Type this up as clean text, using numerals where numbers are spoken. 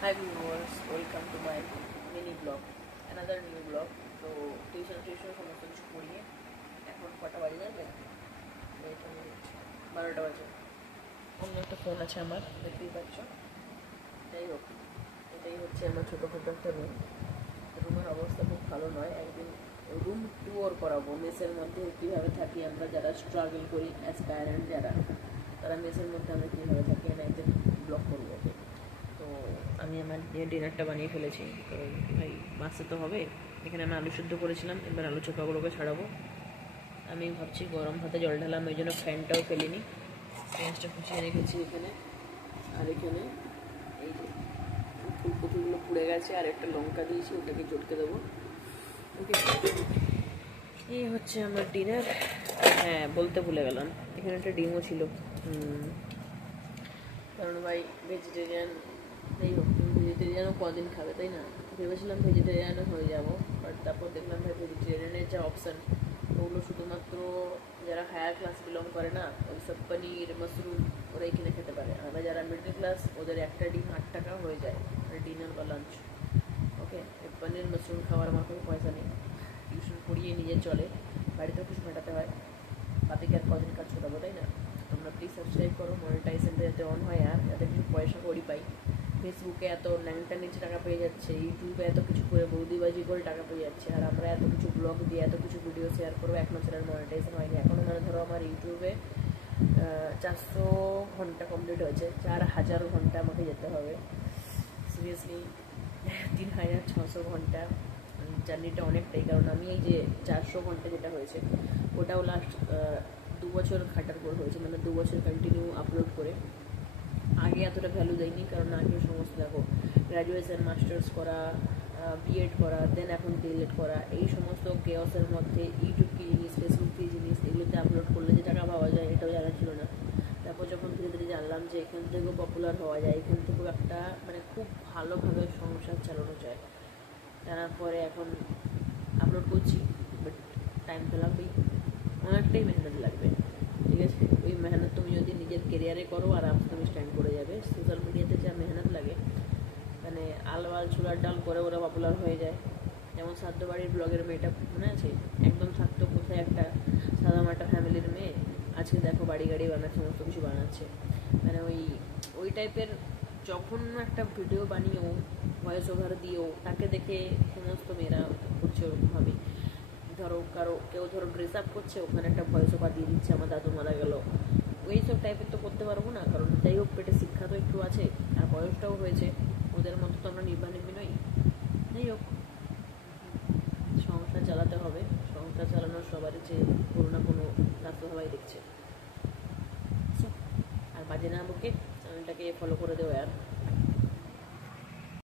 Hi viewers, welcome to my mini blog, another new blog. তো tuition সমস্ত কিছু পড়িয়ে এখন কটা বাজে যাবে, 12টা বাজে। অন্য একটা ফোন আছে আমার, দেখতেই পাচ্ছ। যাই হোক, এটাই হচ্ছে আমার ছোটোখাটো একটা রুম। রুমের অবস্থা খুব ভালো নয়। একদিন রুম ট্যুর করাবো, মেসের মধ্যে কীভাবে থাকি আমরা, যারা স্ট্রাগল করি অ্যাসপায়ারেন্ট যারা, তারা মেসের মধ্যে আমরা কীভাবে থাকি, আমি একদিন ব্লগ করবো। তো আমি আমার ডিনারটা বানিয়ে ফেলেছি। তো ভাই বাঁচতে তো হবে। এখানে আমি আলু সিদ্ধ করেছিলাম, এবার আলু চোখাগুলোকে ছাড়াবো। আমি ভাবছি গরম ভাতে জল ঢালাম, ওই জন্য ফ্যানটাও ফেলিনি। পেঁয়াজটা কুচিয়ে রেখেছি এখানে, আর এখানে এই যে ফুলকপিগুলো পুড়ে গেছে, আর একটা লঙ্কা দিয়েছি, ওটাকে চটকে দেবো। ওকে, এই হচ্ছে আমার ডিনার। হ্যাঁ, বলতে ভুলে গেলাম, এখানে একটা ডিমও ছিল। কারণ ভাই ভেজিটেরিয়ান, যাই হোক, ভেজিটেরিয়ানও কদিন খাবে, তাই না? ভেবেছিলাম ভেজিটেরিয়ানও হয়ে যাবো, বাট তারপর দেখলাম ভাই ভেজিটেরিয়ানের যা অপশান, ওগুলো শুধুমাত্র যারা হায়ার ক্লাস বিলং করে না, ওই সব পনির মাশরুম ওরাই কিনে খেতে পারে। আমরা যারা মিডল ক্লাস, ওদের একটা ডিম 8 টাকা হয়ে যায়, ডিনার বা লাঞ্চ। ওকে, পনির মাশরুম খাওয়ার আমার কোনো পয়সা নেই। টিউশন পড়িয়ে নিজে চলে, বাড়িতেও কিছু মেটাতে হয়, তাতে কি আর কদিন কাজ ছোটাবো, তাই না? তোমরা প্লিজ সাবস্ক্রাইব করো, মনিটাইজেশনটা যাতে অন হয়, আর যাতে কিছু পয়সা করি পাই। ফেসবুকে এত ন্যাংটা নিচে টাকা পেয়ে যাচ্ছে, ইউটিউবে এত কিছু করে বৌদিবাজি করে টাকা পেয়ে যাচ্ছে, আর আমরা এত কিছু ব্লগ দিয়ে এত কিছু ভিডিও শেয়ার করবো, এখনও চ্যানেল মনিটাইজেশন হয়নি। এখনও মানে ধরো আমার ইউটিউবে 400 ঘন্টা কমপ্লিট হয়েছে, 4000 ঘন্টা আমাকে যেতে হবে। সিরিয়াসলি 3600 ঘন্টা। জার্নিটা অনেকটাই, কারণ আমি এই যে 400 ঘন্টা যেটা হয়েছে, ওটাও লাস্ট 2 বছর খাটার পর হয়েছে, মানে 2 বছর কন্টিনিউ আপলোড করে। আগে এতটা ভ্যালু দেয়নি, কারণ আগে সমস্ত দেখো গ্র্যাজুয়েশন, মাস্টার্স করা, বিএড করা, দেন এখন ডিএলএড করা, এই সমস্ত কেওসের মধ্যে ইউটিউব কী জিনিস, ফেসবুক কী জিনিস, এগুলোতে আপলোড করলে যে টাকা পাওয়া যায়, এটাও জানা ছিল না। তারপর যখন ধীরে ধীরে জানলাম যে এখান থেকেও পপুলার হওয়া যায়, এখান থেকেও একটা মানে খুব ভালোভাবে সংসার চালানো যায়, জানার পরে এখন আপলোড করছি। বাট টাইম তো লাগবেই, অনেকটাই মেহনত লাগবে, ঠিক আছে? ওই মেহনত তুমি যদি নিজের কেরিয়ারে করো, আরামসে তুমি স্ট্যান্ড করে যাবে। সোশ্যাল মিডিয়াতে যা মেহনত লাগে, মানে আলবাল ছোলার ডাল করে ওরা পপুলার হয়ে যায়। যেমন সাধ্য বাড়ির ব্লগের মেয়েটা মনে আছে, একদম থাকতো কোথায় একটা সাদামাটা ফ্যামিলির মেয়ে, আজকে দেখো বাড়ি গাড়ি বানাচ্ছে, সমস্ত কিছু বানাচ্ছে। মানে ওই টাইপের জঘন্য একটা ভিডিও বানিয়েও, ভয়েস ওভার দিয়েও তাকে দেখে সমস্ত মেয়েরা করছে ওরকমভাবে। ধরো কেউ ধরো ড্রেস আপ করছে, ওখানে একটা ভয়েস ওভার দিয়ে দিচ্ছে, আমার দাদু মারা গেল। ওই সব টাইপের তো করতে পারবো না, কারণ যাই হোক পেটে শিক্ষা তো একটু আছে, আর বয়সটাও হয়েছে, ওদের মতো তো আমরা নির্বাণিবি নই। যাই হোক, সংসার চালাতে হবে। সংসার চালানোর সবারই যে কোনো না কোনো রাস্তা সবাই দেখছে। আর বাজে না বকে চ্যানেলটাকে ফলো করে দেবো আর